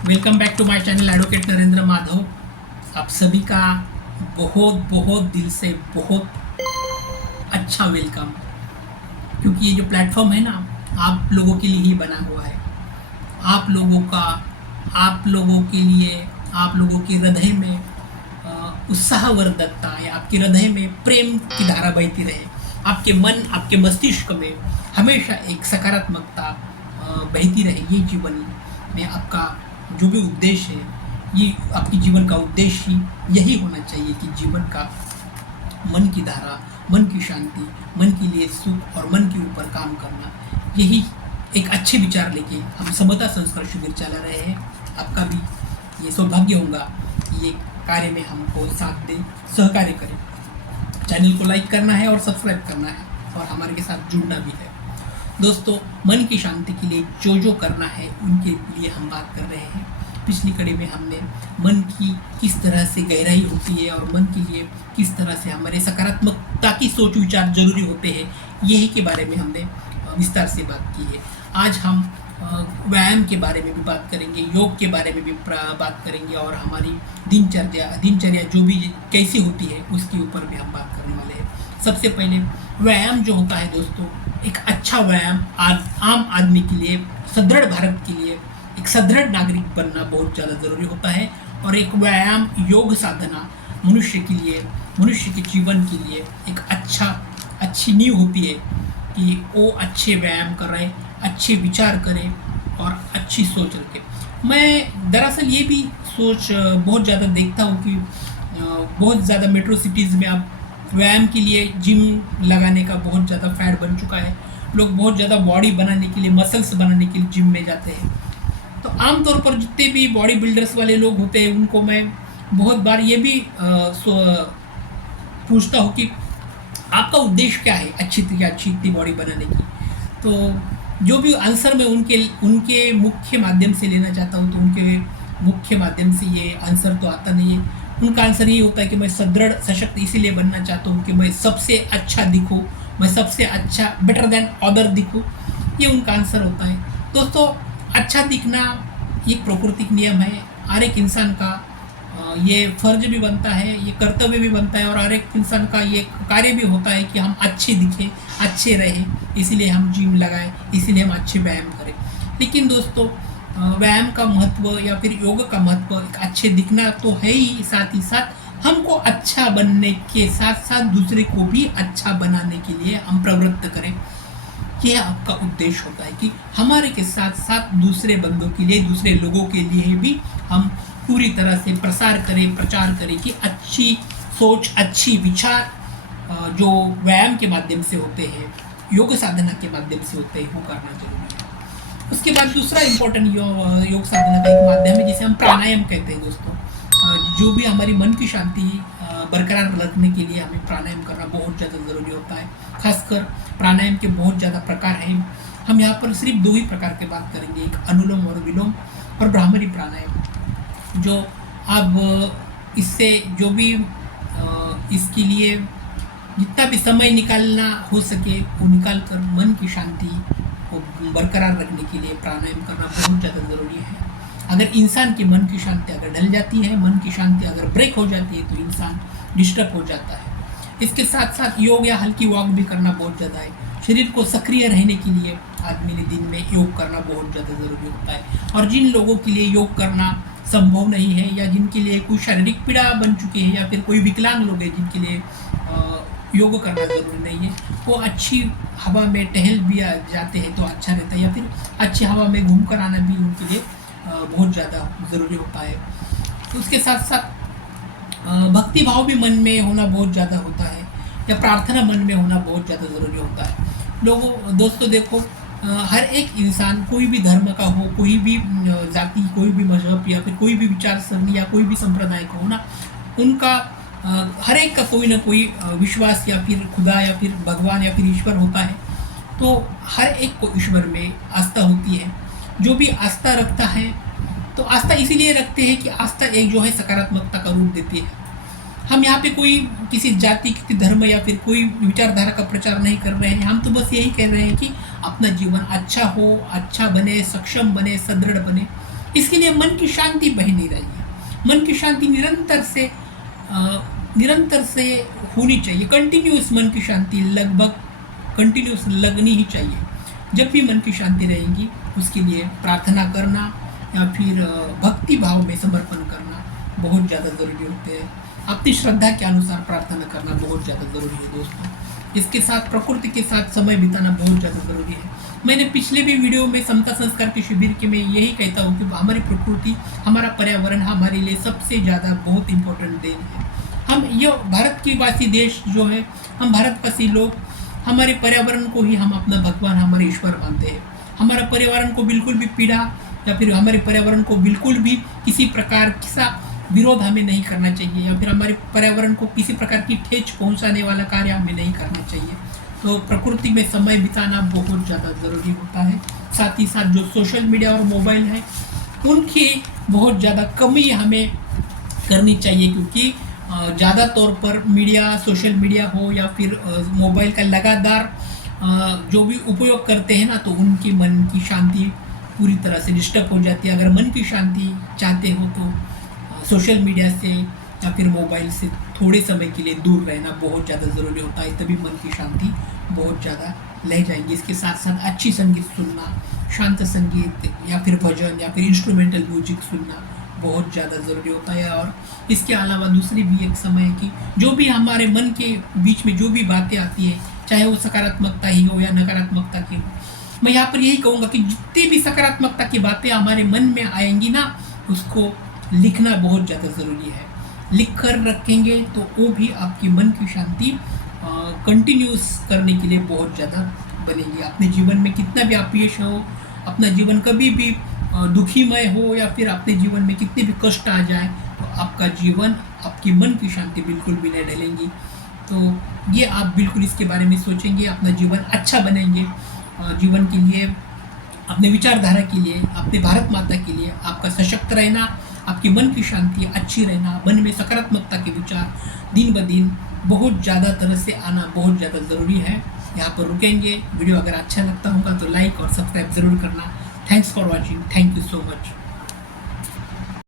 Welcome back to my channel advocate Narendra Madhav. आप सभी का बहुत बहुत दिल से बहुत अच्छा वेलकम, क्योंकि ये जो प्लेटफॉर्म है ना, आप लोगों के लिए ही बना हुआ है। आप लोगों का, आप लोगों के लिए, आप लोगों के हृदय में उत्साहवर्धकता या आपके हृदय में प्रेम की धारा बहती रहे। आपके मन, आपके मस्तिष्क में हमेशा एक सकारात्मकता बहती रहे। ये जीवन में आपका जो भी उद्देश्य है, ये आपके जीवन का उद्देश्य ही यही होना चाहिए कि जीवन का मन की धारा, मन की शांति, मन के लिए सुख और मन के ऊपर काम करना, यही एक अच्छे विचार लेके हम समता संस्कार शिविर चला रहे हैं। आपका भी ये सौभाग्य होगा कि ये कार्य में हमको साथ दें, सहकार्य करें। चैनल को लाइक करना है और सब्सक्राइब करना है और हमारे के साथ जुड़ना भी है। दोस्तों, मन की शांति के लिए जो जो करना है उनके लिए हम बात कर रहे हैं। पिछली कड़ी में हमने मन की किस तरह से गहराई होती है और मन के लिए किस तरह से हमारे सकारात्मकता की सोच विचार जरूरी होते हैं, यही के बारे में हमने विस्तार से बात की है। आज हम व्यायाम के बारे में भी बात करेंगे, योग के बारे में भी बात करेंगे और हमारी दिनचर्या जो भी कैसी होती है उसके ऊपर भी हम बात करने वाले हैं। सबसे पहले व्यायाम जो होता है दोस्तों, एक अच्छा व्यायाम आम आदमी के लिए, सुदृढ़ भारत के लिए, एक सुदृढ़ नागरिक बनना बहुत ज़्यादा ज़रूरी होता है। और एक व्यायाम योग साधना मनुष्य के लिए, मनुष्य के जीवन के लिए एक अच्छी नींव होती है कि वो अच्छे व्यायाम कर रहे, अच्छे विचार करें और अच्छी सोच रखें। मैं दरअसल ये भी सोच बहुत ज़्यादा देखता हूँ कि बहुत ज़्यादा मेट्रो सिटीज़ में आप व्यायाम के लिए जिम लगाने का बहुत ज़्यादा फैड बन चुका है। लोग बहुत ज़्यादा बॉडी बनाने के लिए, मसल्स बनाने के लिए जिम में जाते हैं। तो आमतौर पर जितने भी बॉडी बिल्डर्स वाले लोग होते हैं उनको मैं बहुत बार ये भी पूछता हूँ कि आपका उद्देश्य क्या है अच्छी इतनी बॉडी बनाने की। तो जो भी आंसर मैं उनके मुख्य माध्यम से लेना चाहता हूँ, तो उनके मुख्य माध्यम से ये आंसर तो आता नहीं है। उनका आंसर ये होता है कि मैं सुदृढ़ सशक्त इसीलिए बनना चाहता हूँ कि मैं सबसे अच्छा दिखूँ, मैं सबसे अच्छा बेटर देन अदर दिखूँ। ये उनका आंसर होता है। दोस्तों, अच्छा दिखना ये प्राकृतिक नियम है। हर एक इंसान का ये फर्ज भी बनता है, ये कर्तव्य भी बनता है और हर एक इंसान का ये कार्य भी होता है कि हम अच्छे दिखें, अच्छे रहें। इसीलिए हम जिम लगाएं, इसीलिए हम अच्छे व्यायाम करें। लेकिन दोस्तों, व्यायाम का महत्व या फिर योग का महत्व एक अच्छे दिखना तो है ही, साथ ही साथ हमको अच्छा बनने के साथ साथ दूसरे को भी अच्छा बनाने के लिए हम प्रवृत्त करें। यह आपका उद्देश्य होता है कि हमारे के साथ साथ दूसरे बंदों के लिए, दूसरे लोगों के लिए भी हम पूरी तरह से प्रचार करें कि अच्छी सोच, अच्छी विचार जो व्यायाम के माध्यम से होते हैं, योग साधना के माध्यम से होते हैं, वो करना जरूरी है। उसके बाद दूसरा इम्पोर्टेंट योग साधना का एक माध्यम है जिसे हम प्राणायाम कहते हैं। दोस्तों, जो भी हमारी मन की शांति बरकरार रखने के लिए हमें प्राणायाम करना बहुत ज़्यादा ज़रूरी होता है। खासकर प्राणायाम के बहुत ज़्यादा प्रकार हैं। हम यहाँ पर सिर्फ दो ही प्रकार की बात करेंगे, एक अनुलोम और विलोम और भ्रामरी प्राणायाम। जो अब इससे जो भी इसके लिए जितना भी समय निकालना हो सके वो निकाल कर मन की शांति को बरकरार रखने के लिए प्राणायाम करना बहुत ज़्यादा ज़रूरी है। अगर इंसान की मन की शांति अगर ढल जाती है, मन की शांति अगर ब्रेक हो जाती है, तो इंसान डिस्टर्ब हो जाता है। इसके साथ साथ योग या हल्की वॉक भी करना बहुत ज़्यादा है। शरीर को सक्रिय रहने के लिए आदमी ने दिन में योग करना बहुत ज़्यादा ज़रूरी होता है। और जिन लोगों के लिए योग करना संभव नहीं है या जिनके लिए कोई शारीरिक पीड़ा बन चुकी है या फिर कोई विकलांग लोग हैं जिनके लिए योग करना ज़रूरी नहीं है, वो अच्छी हवा में टहल भी जाते हैं तो अच्छा रहता है, या फिर अच्छी हवा में घूम कर आना भी उनके लिए बहुत ज़्यादा ज़रूरी होता है। तो उसके साथ साथ भक्ति भाव भी मन में होना बहुत ज़्यादा होता है, या प्रार्थना मन में होना बहुत ज़्यादा ज़रूरी होता है। दोस्तों देखो, हर एक इंसान कोई भी धर्म का हो, कोई भी जाति, कोई भी मजहब या फिर कोई भी विचारसरणी या कोई भी संप्रदाय का हो ना, उनका हर एक का कोई ना कोई विश्वास या फिर खुदा या फिर भगवान या फिर ईश्वर होता है। तो हर एक को ईश्वर में आस्था होती है। जो भी आस्था रखता है तो आस्था इसीलिए रखते हैं कि आस्था एक जो है सकारात्मकता का रूप देती है। हम यहाँ पे कोई किसी जाति, किसी धर्म या फिर कोई विचारधारा का प्रचार नहीं कर रहे हैं। हम तो बस यही कह रहे हैं कि अपना जीवन अच्छा हो, अच्छा बने, सक्षम बने, सुदृढ़ बने। इसके लिए मन की शांति बनी रही। मन की शांति निरंतर से होनी चाहिए, कंटिन्यूस मन की शांति लगभग कंटिन्यूस लगनी ही चाहिए। जब भी मन की शांति रहेगी उसके लिए प्रार्थना करना या फिर भक्ति भाव में समर्पण करना बहुत ज़्यादा ज़रूरी होते हैं। अपनी श्रद्धा के अनुसार प्रार्थना करना बहुत ज़्यादा ज़रूरी है दोस्तों। इसके साथ प्रकृति के साथ समय बिताना बहुत ज़्यादा ज़रूरी है। मैंने पिछले भी वीडियो में समता संस्कार के शिविर के में यही कहता हूँ कि हमारी प्रकृति, हमारा पर्यावरण हमारे लिए सबसे ज़्यादा बहुत इम्पोर्टेंट देन है। हम ये भारत की वासी देश जो है, हम भारतवासी लोग हमारे पर्यावरण को ही हम अपना भगवान, हमारे ईश्वर मानते हैं। हमारा पर्यावरण को बिल्कुल भी पीड़ा या फिर हमारे पर्यावरण को बिल्कुल भी किसी प्रकार का विरोध हमें नहीं करना चाहिए, या फिर हमारे पर्यावरण को किसी प्रकार की ठेस पहुंचाने वाला कार्य हमें नहीं करना चाहिए। तो प्रकृति में समय बिताना बहुत ज़्यादा ज़रूरी होता है। साथ ही साथ जो सोशल मीडिया और मोबाइल है उनकी बहुत ज़्यादा कमी हमें करनी चाहिए, क्योंकि ज़्यादा तौर पर मीडिया, सोशल मीडिया हो या फिर मोबाइल का लगातार जो भी उपयोग करते हैं ना, तो उनकी मन की शांति पूरी तरह से डिस्टर्ब हो जाती है। अगर मन की शांति चाहते हो तो सोशल मीडिया से या फिर मोबाइल से थोड़े समय के लिए दूर रहना बहुत ज़्यादा ज़रूरी होता है, तभी मन की शांति बहुत ज़्यादा ले जाएंगी। इसके साथ साथ अच्छी संगीत सुनना, शांत संगीत या फिर भजन या फिर इंस्ट्रूमेंटल म्यूजिक सुनना बहुत ज़्यादा ज़रूरी होता है। और इसके अलावा दूसरी भी एक समय है कि जो भी हमारे मन के बीच में जो भी बातें आती है, चाहे वो सकारात्मकता ही हो या नकारात्मकता की हो, मैं यहाँ पर यही कहूँगा कि जितनी भी सकारात्मकता की बातें हमारे मन में आएंगी ना, उसको लिखना बहुत ज़्यादा ज़रूरी है। लिख कर रखेंगे तो वो भी आपकी मन की शांति कंटिन्यूस करने के लिए बहुत ज़्यादा बनेगी। अपने जीवन में कितना भी अपयश हो, अपना जीवन कभी भी दुखीमय हो या फिर अपने जीवन में कितने भी कष्ट आ जाए, तो आपका जीवन, आपकी मन की शांति बिल्कुल भी नहीं ढलेंगी। तो ये आप बिल्कुल इसके बारे में सोचेंगे, अपना जीवन अच्छा बनेंगे। जीवन के लिए, अपने विचारधारा के लिए, अपने भारत माता के लिए आपका सशक्त रहना, आपकी मन की शांति अच्छी रहना, मन में सकारात्मकता के विचार दिन ब दिन बहुत ज़्यादा तरह से आना बहुत ज़्यादा ज़रूरी है। यहाँ पर रुकेंगे। वीडियो अगर अच्छा लगता होगा तो लाइक और सब्सक्राइब ज़रूर करना। Thanks for watching. Thank you so much.